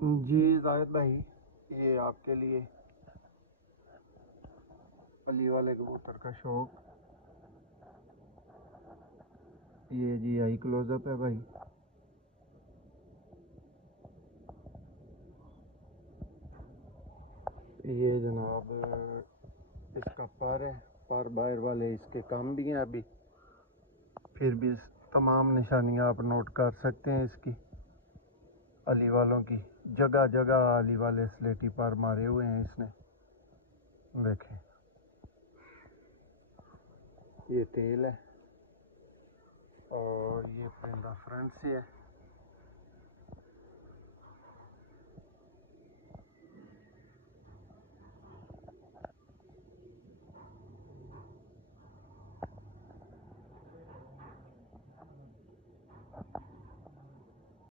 जी जाहिद भाई, ये आपके लिए अली वाले कबूतर का शौक। ये जी आई क्लोजअप है भाई। ये जनाब इसका पर है। पर बाहर वाले इसके कम भी हैं अभी, फिर भी तमाम निशानियां आप नोट कर सकते हैं इसकी। अली वालों की जगह जगह अली वाले स्लेटी पर मारे हुए हैं इसने। देखें, ये तेल है और ये परिंदा फ्रंट से है।